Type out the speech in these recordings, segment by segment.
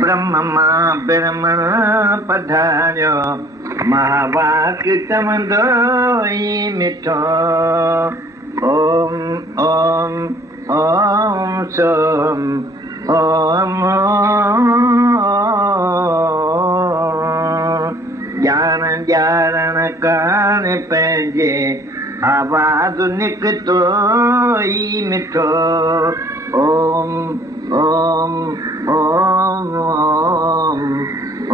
ब्रह्म मां ब्रह्मण पधारियो, महावाक्य चवंदो ई मिठो। ओम ओम ओम सोम ओम ज्ञान ॼाण कान पंहिंजे, आवाज़ निकितो ई मिठो। ओम ओम ओम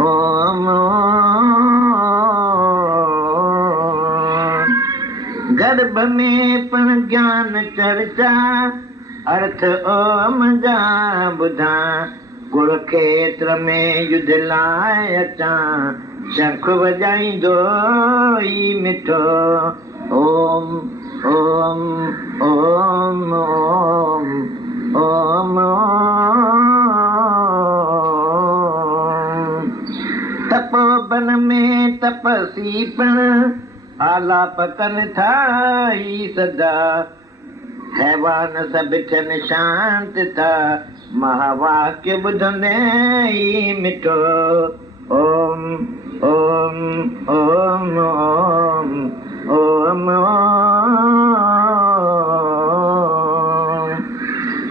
ओम गर्भ में पण ज्ञान चर्चा, अर्थ ओम जा ॿुधा। कुरुक्षेत्र में युद्ध लाइ अचां, शंख वॼाईंदो ई मिठो। ओम ओम ओम ओम तपोवन में तपसी पण, आलाप कनि था ई सदा। हैवान सभ थियनि शांत था, महावाक्य ॿुधंदे ई मिठो। ओम ओम ओम ओम ओम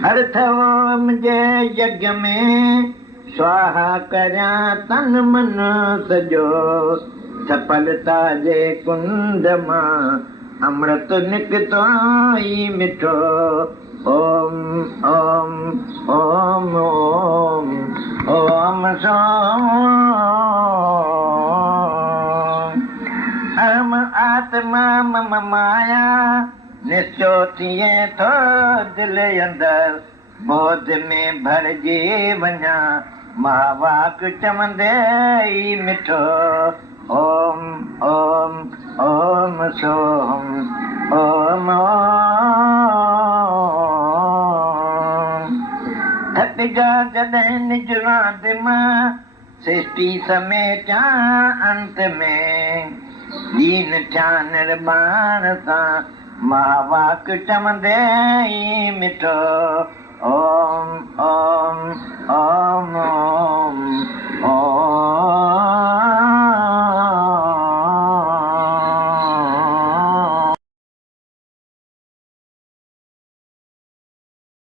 अर्थ ओम जे यज्ञ में, स्वाहा करियां तन मन सॼो। सफलता जे कुंड मां, अमृत निकितो ई मिठो। ओम ओम ओम ओम ओम सोम अहम आत्मा मम माया, निश्चो थिए थो दिल अंदर। बोध में भरजी वञा, महावाक चवंदे ई मिठो। ओम ओम ओम सोम ओम थपिजा जॾहिं निज रांदि मां, सृष्टि समेटिया अंत में। दीन थिया निर्माण सां, महावाक चवंदे ई मिठो। ओम ओम ओम ओम